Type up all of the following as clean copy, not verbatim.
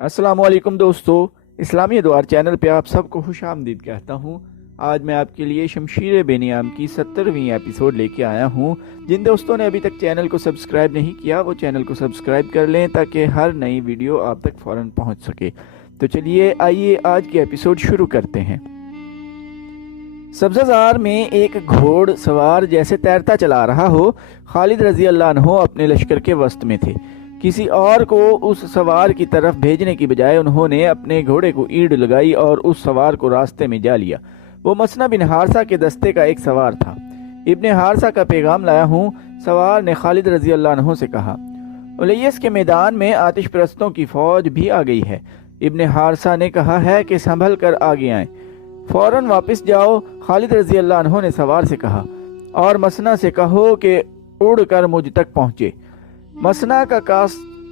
السلام علیکم دوستو، اسلامی دوار چینل پہ آپ سب کو خوش آمدید کہتا ہوں۔ آج میں آپ کے لیے شمشیر بے نیام کی 70ویں ایپیسوڈ لے کے آیا ہوں۔ جن دوستوں نے ابھی تک چینل کو سبسکرائب نہیں کیا وہ چینل کو سبسکرائب کر لیں تاکہ ہر نئی ویڈیو آپ تک فوراً پہنچ سکے۔ تو چلیے آئیے آج کی ایپیسوڈ شروع کرتے ہیں۔ سبزہ زار میں ایک گھوڑ سوار جیسے تیرتا چلا رہا ہو، خالد رضی اللہ عنہ اپنے لشکر کے وسط میں تھے۔ کسی اور کو اس سوار کی طرف بھیجنے کی بجائے انہوں نے اپنے گھوڑے کو ایڑ لگائی اور اس سوار کو راستے میں جا لیا۔ وہ مسنہ بن حارثہ کے دستے کا ایک سوار تھا۔ ابن حارثہ کا پیغام لایا ہوں، سوار نے خالد رضی اللہ عنہ سے کہا۔ الیس کے میدان میں آتش پرستوں کی فوج بھی آ گئی ہے۔ ابن حارثہ نے کہا ہے کہ سنبھل کر آگے آئیں، فوراً واپس جاؤ۔ خالد رضی اللہ عنہ نے سوار سے کہا، اور مسنہ سے کہو کہ اڑ کر مجھ تک پہنچے۔ مسنہ کا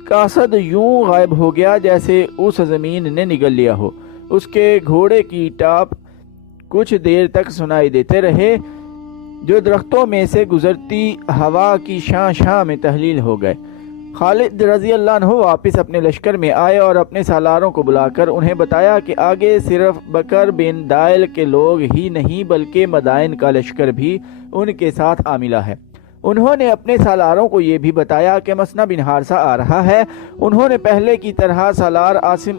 قاصد یوں غائب ہو گیا جیسے اس زمین نے نگل لیا ہو۔ اس کے گھوڑے کی ٹاپ کچھ دیر تک سنائی دیتے رہے جو درختوں میں سے گزرتی ہوا کی شاں شاں میں تحلیل ہو گئے۔ خالد رضی اللہ عنہ واپس اپنے لشکر میں آئے اور اپنے سالاروں کو بلا کر انہیں بتایا کہ آگے صرف بکر بن دائل کے لوگ ہی نہیں بلکہ مدائن کا لشکر بھی ان کے ساتھ آملہ ہے۔ انہوں نے اپنے سالاروں کو یہ بھی بتایا کہ مسنہ بن حارثہ آ رہا ہے۔ انہوں نے پہلے کی طرح سالار عاصم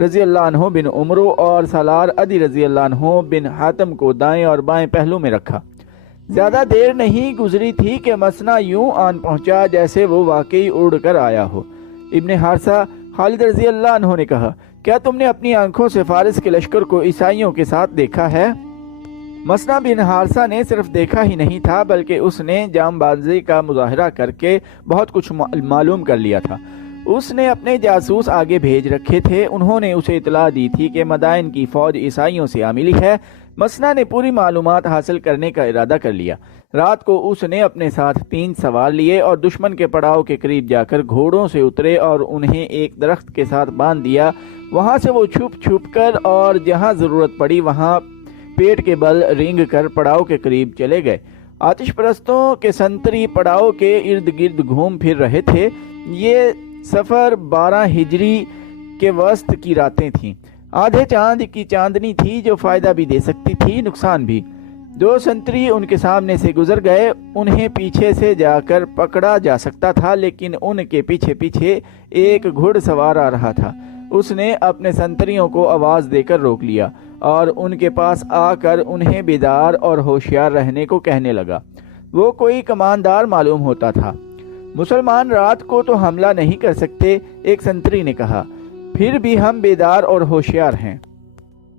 رضی اللہ عنہ بن عمرو اور سالار عدی رضی اللہ عنہ بن حاتم کو دائیں اور بائیں پہلو میں رکھا۔ زیادہ دیر نہیں گزری تھی کہ مسنہ یوں آن پہنچا جیسے وہ واقعی اڑ کر آیا ہو۔ ابن حارثہ خالد رضی اللہ عنہ نے کہا، کیا تم نے اپنی آنکھوں سے فارس کے لشکر کو عیسائیوں کے ساتھ دیکھا ہے؟ مسنہ بن حارثہ نے صرف دیکھا ہی نہیں تھا بلکہ اس نے جام بازی کا مظاہرہ کر کے بہت کچھ معلوم کر لیا تھا۔ اس نے اپنے جاسوس آگے بھیج رکھے تھے۔ انہوں نے اسے اطلاع دی تھی کہ مدائن کی فوج عیسائیوں سے عاملی ہے۔ مسنہ نے پوری معلومات حاصل کرنے کا ارادہ کر لیا۔ رات کو اس نے اپنے ساتھ 3 سوار لیے اور دشمن کے پڑاؤ کے قریب جا کر گھوڑوں سے اترے اور انہیں ایک درخت کے ساتھ باندھ دیا۔ وہاں سے وہ چھپ کر اور جہاں ضرورت پڑی وہاں پیٹ کے بل رینگ کر پڑاؤ کے قریب چلے گئے۔ آتش پرستوں کے سنتری پڑاؤ کے ارد گرد گھوم پھر رہے تھے۔ یہ سفر 12 ہجری کے وسط کی راتیں تھیں۔ آدھے چاند کی چاندنی تھی جو فائدہ بھی دے سکتی تھی نقصان بھی۔ 2 سنتری ان کے سامنے سے گزر گئے۔ انہیں پیچھے سے جا کر پکڑا جا سکتا تھا لیکن ان کے پیچھے پیچھے ایک گھڑ سوار آ رہا تھا۔ اس نے اپنے سنتریوں کو آواز دے کر روک لیا اور ان کے پاس آ کر انہیں بیدار اور ہوشیار رہنے کو کہنے لگا۔ وہ کوئی کماندار معلوم ہوتا تھا۔ مسلمان رات کو تو حملہ نہیں کر سکتے، ایک سنتری نے کہا، پھر بھی ہم بیدار اور ہوشیار ہیں۔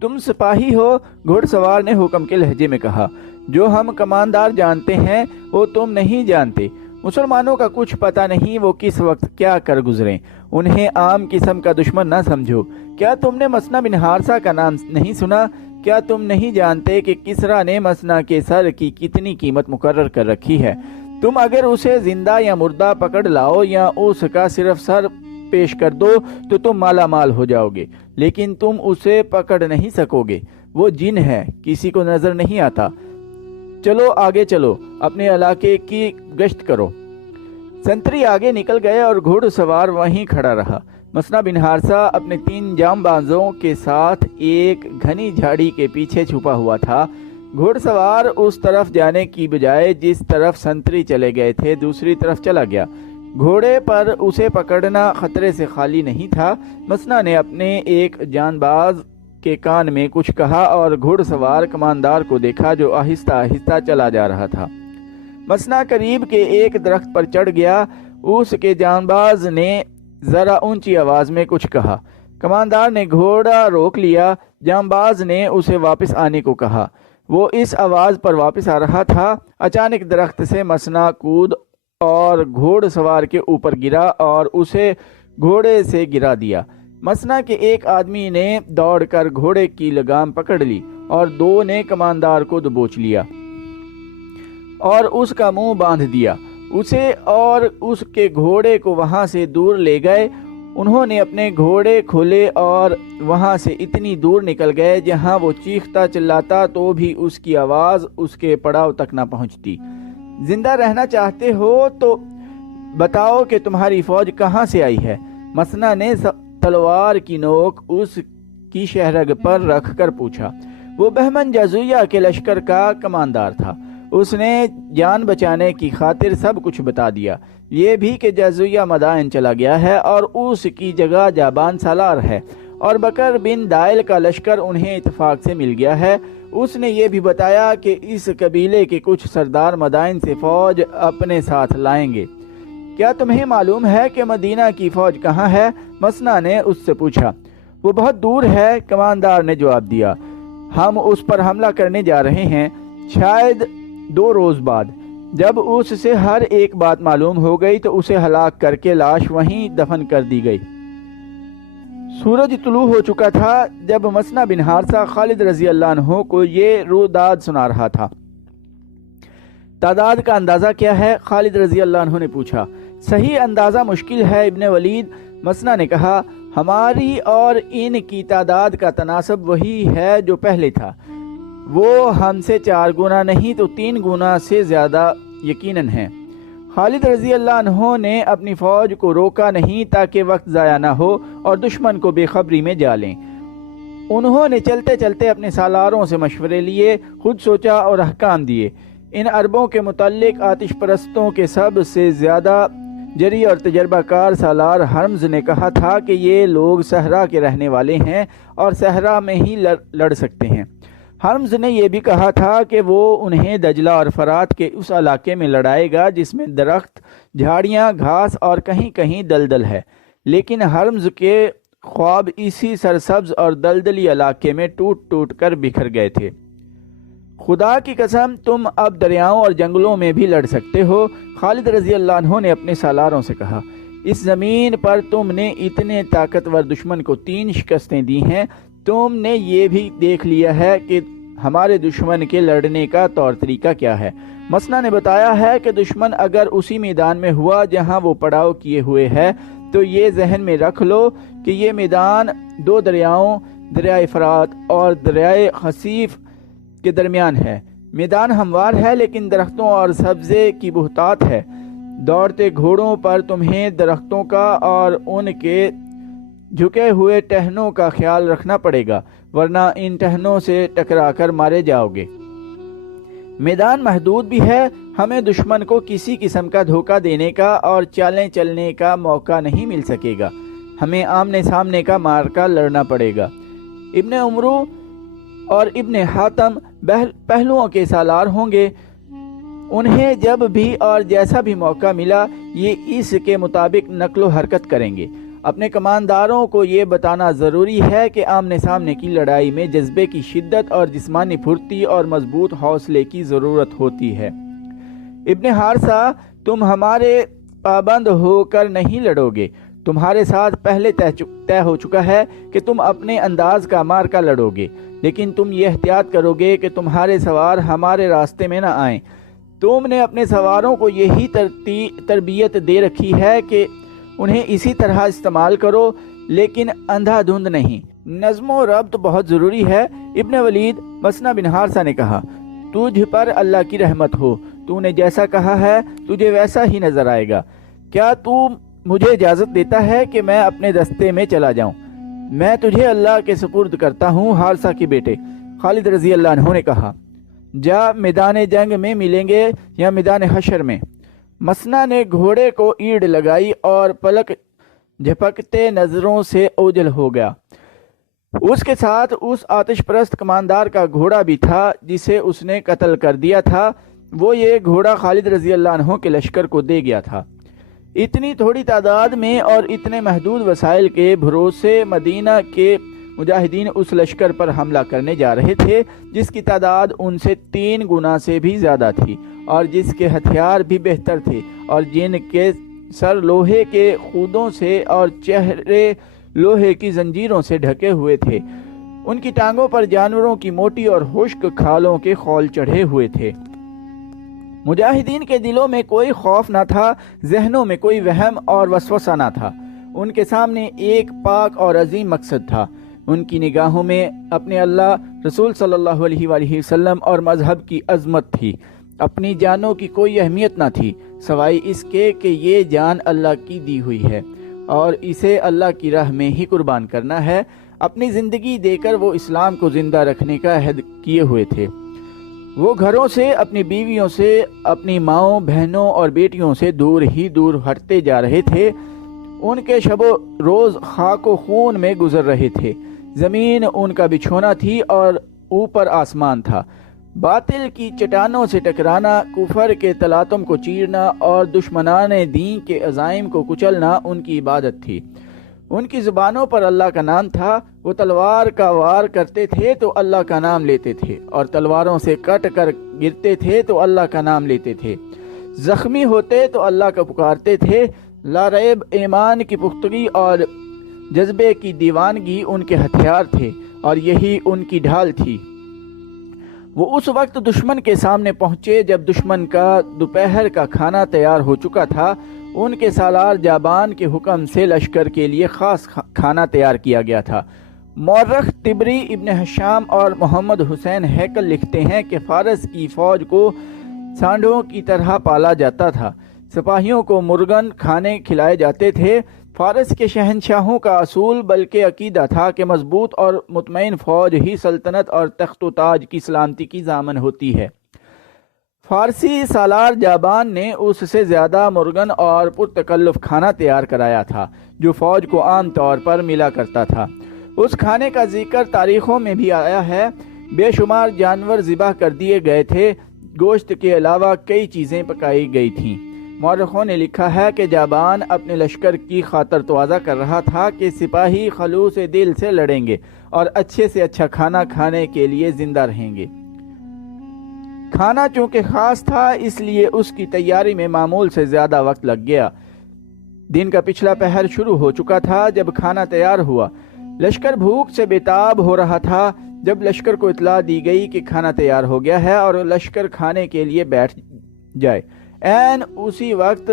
تم سپاہی ہو، گھڑ سوار نے حکم کے لہجے میں کہا۔ جو ہم کماندار جانتے ہیں وہ تم نہیں جانتے۔ مسلمانوں کا کچھ پتہ نہیں وہ کس وقت کیا کر گزریں۔ انہیں عام قسم کا دشمن نہ سمجھو۔ کیا تم نے مسنہ بن حارثہ کا نام نہیں سنا؟ کیا تم نہیں جانتے کہ کسریٰ نے مسنہ کے سر کی کتنی قیمت مقرر کر رکھی ہے؟ تم اگر اسے زندہ یا مردہ پکڑ لاؤ یا اس کا صرف سر پیش کر دو تو تم مالا مال ہو جاؤ گے، لیکن تم اسے پکڑ نہیں سکو گے۔ وہ جن ہے، کسی کو نظر نہیں آتا۔ چلو آگے چلو، اپنے علاقے کی گشت کرو۔ سنتری آگے نکل گئے اور گھوڑ سوار وہیں کھڑا رہا۔ مسنہ بن حارثہ اپنے 3 جام بازوں کے ساتھ ایک گھنی جھاڑی کے پیچھے چھپا ہوا تھا۔ گھوڑ سوار اس طرف جانے کی بجائے جس طرف سنتری چلے گئے تھے دوسری طرف چلا گیا۔ گھوڑے پر اسے پکڑنا خطرے سے خالی نہیں تھا۔ مسنہ نے اپنے ایک جان باز کے کان میں کچھ کہا اور گھوڑ سوار کماندار کو دیکھا جو آہستہ آہستہ چلا جا رہا تھا۔ مسنہ قریب کے ایک درخت پر چڑھ گیا۔ اس کے جانباز نے ذرا اونچی آواز میں کچھ کہا۔ کماندار نے گھوڑا روک لیا۔ جانباز نے اسے واپس آنے کو کہا۔ وہ اس آواز پر واپس آ رہا تھا۔ اچانک درخت سے مسنہ کود اور گھوڑ سوار کے اوپر گرا اور اسے گھوڑے سے گرا دیا۔ مسنہ کے ایک آدمی نے دوڑ کر گھوڑے کی لگام پکڑ لی اور 2 نے کماندار کو دبوچ لیا اور اس کا منہ باندھ دیا۔ اسے اور اس کے گھوڑے کو وہاں سے دور لے گئے۔ انہوں نے اپنے گھوڑے کھولے اور وہاں سے اتنی دور نکل گئے جہاں وہ چیختا چلاتا تو بھی اس کی آواز اس کے پڑاؤ تک نہ پہنچتی۔ زندہ رہنا چاہتے ہو تو بتاؤ کہ تمہاری فوج کہاں سے آئی ہے؟ مسنہ نے تلوار کی نوک اس کی شہرگ پر رکھ کر پوچھا۔ وہ بہمن جزویہ کے لشکر کا کماندار تھا۔ اس نے جان بچانے کی خاطر سب کچھ بتا دیا، یہ بھی کہ جزویہ مدائن چلا گیا ہے اور اس کی جگہ جابان سالار ہے، اور بکر بن دائل کا لشکر انہیں اتفاق سے مل گیا ہے۔ اس نے یہ بھی بتایا کہ اس قبیلے کے کچھ سردار مدائن سے فوج اپنے ساتھ لائیں گے۔ کیا تمہیں معلوم ہے کہ مدینہ کی فوج کہاں ہے؟ مسنا نے اس سے پوچھا۔ وہ بہت دور ہے، کماندار نے جواب دیا۔ ہم اس پر حملہ کرنے جا رہے ہیں، شاید 2 روز بعد۔ جب اس سے ہر ایک بات معلوم ہو گئی تو اسے ہلاک کر کے لاش وہیں دفن کر دی گئی۔ سورج طلوع ہو چکا تھا جب مسنا بن حارثہ خالد رضی اللہ عنہ کو یہ روداد سنا رہا تھا۔ تعداد کا اندازہ کیا ہے؟ خالد رضی اللہ عنہ نے پوچھا۔ صحیح اندازہ مشکل ہے ابن ولید، مسنا نے کہا۔ ہماری اور ان کی تعداد کا تناسب وہی ہے جو پہلے تھا، وہ ہم سے 4 گنا نہیں تو 3 گنا سے زیادہ یقیناً ہے۔ خالد رضی اللہ عنہ نے اپنی فوج کو روکا نہیں تاکہ وقت ضائع نہ ہو اور دشمن کو بے خبری میں جالیں۔ انہوں نے چلتے چلتے اپنے سالاروں سے مشورے لیے، خود سوچا اور احکام دیے۔ ان عربوں کے متعلق آتش پرستوں کے سب سے زیادہ جری اور تجربہ کار سالار ہرمز نے کہا تھا کہ یہ لوگ صحرا کے رہنے والے ہیں اور صحرا میں ہی لڑ سکتے ہیں۔ ہرمز نے یہ بھی کہا تھا کہ وہ انہیں دجلہ اور فرات کے اس علاقے میں لڑائے گا جس میں درخت، جھاڑیاں، گھاس اور کہیں کہیں دلدل ہے، لیکن ہرمز کے خواب اسی سرسبز اور دلدلی علاقے میں ٹوٹ ٹوٹ کر بکھر گئے تھے۔ خدا کی قسم تم اب دریاؤں اور جنگلوں میں بھی لڑ سکتے ہو، خالد رضی اللہ عنہ نے اپنے سالاروں سے کہا۔ اس زمین پر تم نے اتنے طاقتور دشمن کو 3 شکستیں دی ہیں، تم نے یہ بھی دیکھ لیا ہے کہ ہمارے دشمن کے لڑنے کا طور طریقہ کیا ہے۔ مسنا نے بتایا ہے کہ دشمن اگر اسی میدان میں ہوا جہاں وہ پڑاؤ کیے ہوئے ہے تو یہ ذہن میں رکھ لو کہ یہ میدان 2 دریاؤں، دریائے فرات اور دریائے خصیف کے درمیان ہے۔ میدان ہموار ہے لیکن درختوں اور سبزے کی بہتات ہے۔ دوڑتے گھوڑوں پر تمہیں درختوں کا اور ان کے جھکے ہوئے ٹہنوں کا خیال رکھنا پڑے گا، ورنہ ان ٹہنوں سے ٹکرا کر مارے جاؤ گے۔ میدان محدود بھی ہے، ہمیں دشمن کو کسی قسم کا دھوکہ دینے کا اور چالیں چلنے کا موقع نہیں مل سکے گا، ہمیں آمنے سامنے کا معرکہ لڑنا پڑے گا۔ ابن عمرو اور ابن حاتم پہلوؤں کے سالار ہوں گے، انہیں جب بھی اور جیسا بھی موقع ملا یہ اس کے مطابق نقل و حرکت کریں گے۔ اپنے کمانداروں کو یہ بتانا ضروری ہے کہ آمنے سامنے کی لڑائی میں جذبے کی شدت اور جسمانی پھرتی اور مضبوط حوصلے کی ضرورت ہوتی ہے۔ ابن حارثہ، تم ہمارے پابند ہو کر نہیں لڑو گے، تمہارے ساتھ پہلے طے ہو چکا ہے کہ تم اپنے انداز کا معرکہ لڑو گے، لیکن تم یہ احتیاط کرو گے کہ تمہارے سوار ہمارے راستے میں نہ آئیں۔ تم نے اپنے سواروں کو یہی تربیت دے رکھی ہے کہ انہیں اسی طرح استعمال کرو، لیکن اندھا دھند نہیں۔ نظم و ربط بہت ضروری ہے۔ ابن ولید، مسنا بن حارثہ نے کہا، تجھ پر اللہ کی رحمت ہو، تو نے جیسا کہا ہے تجھے ویسا ہی نظر آئے گا۔ کیا تو مجھے اجازت دیتا ہے کہ میں اپنے دستے میں چلا جاؤں؟ میں تجھے اللہ کے سپرد کرتا ہوں، حارثہ کے بیٹے، خالد رضی اللہ عنہ نے کہا۔ جا میدان جنگ میں ملیں گے یا میدان حشر میں؟ مسنا نے گھوڑے کو ایڑ لگائی اور پلک جھپکتے نظروں سے اوجھل ہو گیا۔ اس کے ساتھ اس آتش پرست کماندار کا گھوڑا بھی تھا جسے اس نے قتل کر دیا تھا، وہ یہ گھوڑا خالد رضی اللہ عنہ کے لشکر کو دے گیا تھا۔ اتنی تھوڑی تعداد میں اور اتنے محدود وسائل کے بھروسے مدینہ کے مجاہدین اس لشکر پر حملہ کرنے جا رہے تھے جس کی تعداد ان سے 3 گنا سے بھی زیادہ تھی، اور جس کے ہتھیار بھی بہتر تھے، اور جن کے سر لوہے کے خودوں سے اور چہرے لوہے کی زنجیروں سے ڈھکے ہوئے تھے۔ ان کی ٹانگوں پر جانوروں کی موٹی اور خشک کھالوں کے خول چڑھے ہوئے تھے۔ مجاہدین کے دلوں میں کوئی خوف نہ تھا، ذہنوں میں کوئی وہم اور وسوسہ نہ تھا۔ ان کے سامنے ایک پاک اور عظیم مقصد تھا۔ ان کی نگاہوں میں اپنے اللہ، رسول صلی اللہ علیہ وآلہ وسلم اور مذہب کی عظمت تھی۔ اپنی جانوں کی کوئی اہمیت نہ تھی سوائے اس کے کہ یہ جان اللہ کی دی ہوئی ہے۔ اور اسے اللہ کی راہ میں ہی قربان کرنا ہے۔ اپنی زندگی دے کر وہ اسلام کو زندہ رکھنے کا عہد کیے ہوئے تھے۔ وہ گھروں سے، اپنی بیویوں سے، اپنی ماؤں، بہنوں اور بیٹیوں سے دور ہی دور ہٹتے جا رہے تھے۔ ان کے شب و روز خاک و خون میں گزر رہے تھے۔ زمین ان کا بچھونا تھی اور اوپر آسمان تھا۔ باطل کی چٹانوں سے ٹکرانا، کفر کے تلاطم کو چیرنا اور دشمنان دین کے عزائم کو کچلنا ان کی عبادت تھی۔ ان کی زبانوں پر اللہ کا نام تھا۔ وہ تلوار کا وار کرتے تھے تو اللہ کا نام لیتے تھے، اور تلواروں سے کٹ کر گرتے تھے تو اللہ کا نام لیتے تھے۔ زخمی ہوتے تو اللہ کا پکارتے تھے۔ لا ریب ایمان کی پختگی اور جذبے کی دیوانگی ان کے ہتھیار تھے، اور یہی ان کی ڈھال تھی۔ وہ اس وقت دشمن کے سامنے پہنچے جب دشمن کا دوپہر کا کھانا تیار ہو چکا تھا۔ ان کے سالار جابان کے حکم سے لشکر کے لیے خاص کھانا تیار کیا گیا تھا۔ مورخ طبری، ابن ہشام اور محمد حسین ہیکل لکھتے ہیں کہ فارس کی فوج کو سانڈوں کی طرح پالا جاتا تھا۔ سپاہیوں کو مرغن کھانے کھلائے جاتے تھے۔ فارس کے شہنشاہوں کا اصول بلکہ عقیدہ تھا کہ مضبوط اور مطمئن فوج ہی سلطنت اور تخت و تاج کی سلامتی کی ضامن ہوتی ہے۔ فارسی سالار جابان نے اس سے زیادہ مرغن اور پرتکلف کھانا تیار کرایا تھا جو فوج کو عام طور پر ملا کرتا تھا۔ اس کھانے کا ذکر تاریخوں میں بھی آیا ہے۔ بے شمار جانور ذبح کر دیے گئے تھے۔ گوشت کے علاوہ کئی چیزیں پکائی گئی تھیں۔ مورخوں نے لکھا ہے کہ جابان اپنے لشکر کی خاطر تواضع کر رہا تھا کہ سپاہی خلوص دل سے لڑیں گے اور اچھے سے اچھا کھانا کھانے کے لیے زندہ رہیں گے۔ کھانا چونکہ خاص تھا، اس لیے اس کی تیاری میں معمول سے زیادہ وقت لگ گیا۔ دن کا پچھلا پہر شروع ہو چکا تھا جب کھانا تیار ہوا۔ لشکر بھوک سے بیتاب ہو رہا تھا۔ جب لشکر کو اطلاع دی گئی کہ کھانا تیار ہو گیا ہے اور لشکر کھانے کے لیے بیٹھ جائے، عین اسی وقت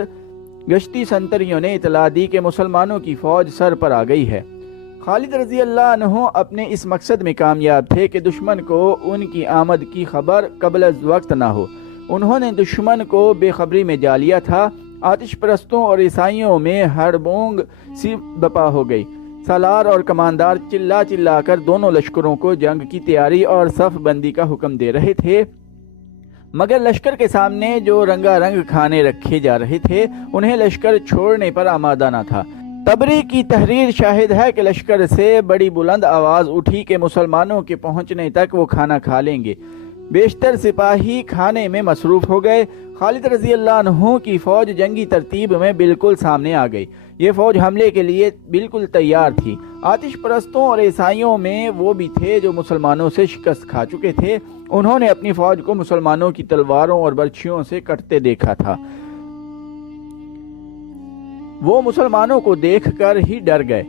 گشتی سنتریوں نے اطلاع دی کہ مسلمانوں کی فوج سر پر آ گئی ہے۔ خالد رضی اللہ عنہ اپنے اس مقصد میں کامیاب تھے کہ دشمن کو ان کی آمد کی خبر قبل از وقت نہ ہو۔ انہوں نے دشمن کو بے خبری میں جا لیا تھا۔ آتش پرستوں اور عیسائیوں میں ہڑبونگ سی بپا ہو گئی۔ سالار اور کماندار چلا چلا کر دونوں لشکروں کو جنگ کی تیاری اور صف بندی کا حکم دے رہے تھے، مگر لشکر کے سامنے جو رنگا رنگ کھانے رکھے جا رہے تھے انہیں لشکر چھوڑنے پر آمادہ نہ تھا۔ طبری کی تحریر شاہد ہے کہ لشکر سے بڑی بلند آواز اٹھی کہ مسلمانوں کے پہنچنے تک وہ کھانا کھا لیں گے۔ بیشتر سپاہی کھانے میں مصروف ہو گئے۔ خالد رضی اللہ عنہ کی فوج جنگی ترتیب میں بالکل سامنے آ گئی۔ یہ فوج حملے کے لیے بالکل تیار تھی۔ آتش پرستوں اور عیسائیوں میں وہ بھی تھے جو مسلمانوں سے شکست کھا چکے تھے۔ انہوں نے اپنی فوج کو مسلمانوں کی تلواروں اور برچھیوں سے کٹتے دیکھا تھا۔ وہ مسلمانوں کو دیکھ کر ہی ڈر گئے۔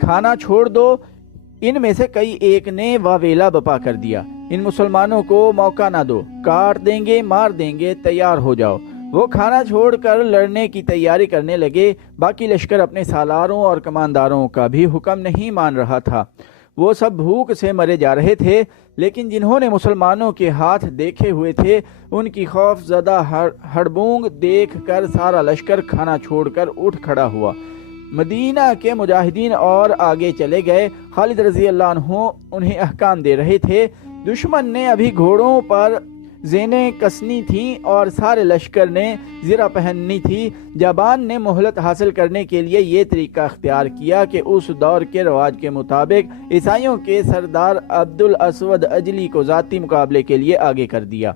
کھانا چھوڑ دو، ان میں سے کئی ایک نے واویلا بپا کر دیا۔ ان مسلمانوں کو موقع نہ دو، کاٹ دیں گے، مار دیں گے، تیار ہو جاؤ۔ وہ کھانا چھوڑ کر لڑنے کی تیاری کرنے لگے۔ باقی لشکر اپنے سالاروں اور کمانداروں کا بھی حکم نہیں مان رہا تھا۔ وہ سب بھوک سے مرے جا رہے تھے، لیکن جنہوں نے مسلمانوں کے ہاتھ دیکھے ہوئے تھے ان کی خوف زدہ ہڑبونگ دیکھ کر سارا لشکر کھانا چھوڑ کر اٹھ کھڑا ہوا۔ مدینہ کے مجاہدین اور آگے چلے گئے۔ خالد رضی اللہ عنہ انہیں احکام دے رہے تھے۔ دشمن نے ابھی گھوڑوں پر زینیں کسنی تھیں اور سارے لشکر نے زرہ پہننی تھی۔ جابان نے مہلت حاصل کرنے کے لیے یہ طریقہ اختیار کیا کہ اس دور کے رواج کے مطابق عیسائیوں کے سردار عبدالاسود اجلی کو ذاتی مقابلے کے لیے آگے کر دیا۔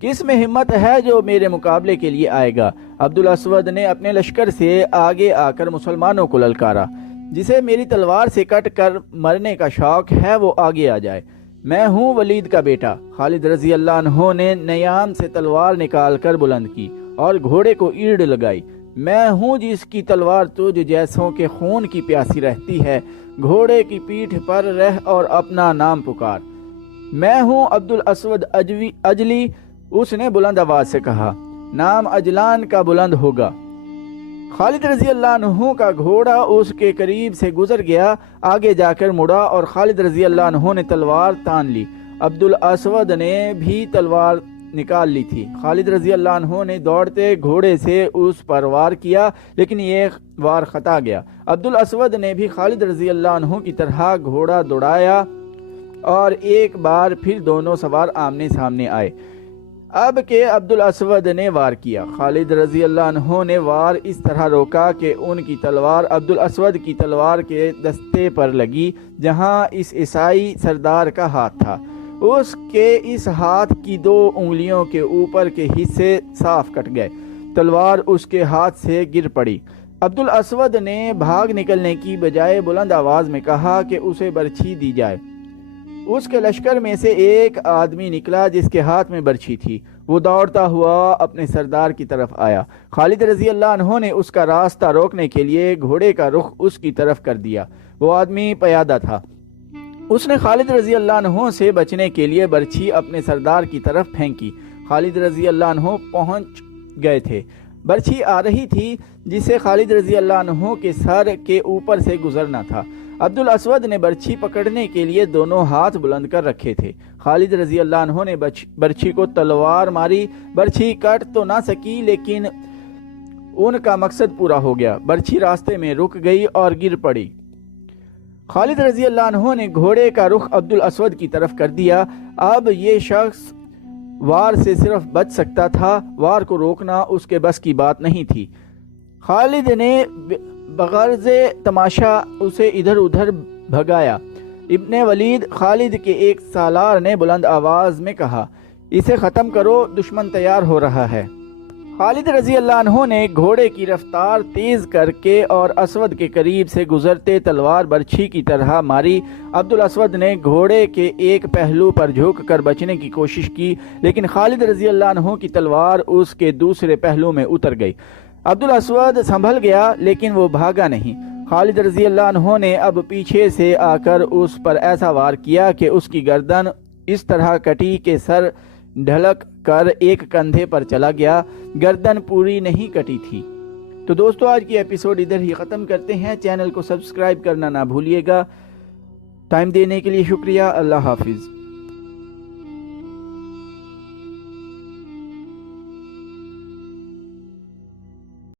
کس میں ہمت ہے جو میرے مقابلے کے لیے آئے گا؟ عبدالاسود نے اپنے لشکر سے آگے آ کر مسلمانوں کو للکارا۔ جسے میری تلوار سے کٹ کر مرنے کا شوق ہے وہ آگے آ جائے۔ میں ہوں ولید کا بیٹا۔ خالد رضی اللہ عنہ نے نیام سے تلوار نکال کر بلند کی اور گھوڑے کو ایڑ لگائی۔ میں ہوں جس کی تلوار تجھ جیسوں کے خون کی پیاسی رہتی ہے۔ گھوڑے کی پیٹھ پر رہ اور اپنا نام پکار۔ میں ہوں عبدالاسود اجلی، اس نے بلند آواز سے کہا۔ نام اجلان کا بلند ہوگا۔ خالد رضی اللہ عنہ کا گھوڑا اس کے قریب سے گزر گیا، آگے جا کر مڑا اور خالد رضی اللہ عنہ نے تلوار تان لی۔ عبدالاسود نے بھی تلوار نکال لی تھی۔ خالد رضی اللہ عنہ نے دوڑتے گھوڑے سے اس پر وار کیا، لیکن یہ وار خطا گیا۔ عبدالاسود نے بھی خالد رضی اللہ عنہ کی طرح گھوڑا دوڑایا اور ایک بار پھر دونوں سوار آمنے سامنے آئے۔ اب کہ عبدالاسود نے وار کیا، خالد رضی اللہ عنہ نے وار اس طرح روکا کہ ان کی تلوار عبدالاسود کی تلوار کے دستے پر لگی جہاں اس عیسائی سردار کا ہاتھ تھا۔ اس کے اس ہاتھ کی 2 انگلیوں کے اوپر کے حصے صاف کٹ گئے، تلوار اس کے ہاتھ سے گر پڑی۔ عبدالاسود نے بھاگ نکلنے کی بجائے بلند آواز میں کہا کہ اسے برچھی دی جائے۔ اس کے لشکر میں سے ایک آدمی نکلا جس کے ہاتھ میں برچھی تھی، وہ دوڑتا ہوا اپنے سردار کی طرف آیا۔ خالد رضی اللہ عنہ نے اس کا راستہ روکنے کے لیے گھوڑے کا رخ اس کی طرف کر دیا۔ وہ آدمی پیادہ تھا۔ اس نے خالد رضی اللہ عنہ سے بچنے کے لیے برچھی اپنے سردار کی طرف پھینکی۔ خالد رضی اللہ عنہ پہنچ گئے تھے۔ برچھی آ رہی تھی جسے خالد رضی اللہ عنہ کے سر کے اوپر سے گزرنا تھا۔ عبدالاسود نے برچھی پکڑنے کے لیے دونوں ہاتھ بلند کر رکھے تھے۔ خالد رضی اللہ عنہ نے برچھی کو تلوار ماری۔ برچھی کٹ تو نہ سکی لیکن ان کا مقصد پورا ہو گیا۔ برچھی راستے میں رک گئی اور گر پڑی۔ خالد رضی اللہ عنہ نے گھوڑے کا رخ عبدالاسود کی طرف کر دیا۔ اب یہ شخص وار سے صرف بچ سکتا تھا، وار کو روکنا اس کے بس کی بات نہیں تھی۔ خالد نے بغرض تماشا اسے ادھر ادھر بھگایا۔ ابن ولید خالد کے ایک سالار نے بلند آواز میں کہا، اسے ختم کرو، دشمن تیار ہو رہا ہے۔ خالد رضی اللہ عنہ نے گھوڑے کی رفتار تیز کر کے اور اسود کے قریب سے گزرتے تلوار برچھی کی طرح ماری۔ عبدالاسود نے گھوڑے کے ایک پہلو پر جھک کر بچنے کی کوشش کی، لیکن خالد رضی اللہ عنہ کی تلوار اس کے دوسرے پہلو میں اتر گئی۔ عبدالاسود سنبھل گیا لیکن وہ بھاگا نہیں۔ خالد رضی اللہ عنہ نے اب پیچھے سے آ کر اس پر ایسا وار کیا کہ اس کی گردن اس طرح کٹی کہ سر ڈھلک کر ایک کندھے پر چلا گیا، گردن پوری نہیں کٹی تھی۔ تو دوستو آج کی ایپیسوڈ ادھر ہی ختم کرتے ہیں۔ چینل کو سبسکرائب کرنا نہ بھولیے گا۔ ٹائم دینے کے لیے شکریہ۔ اللہ حافظ۔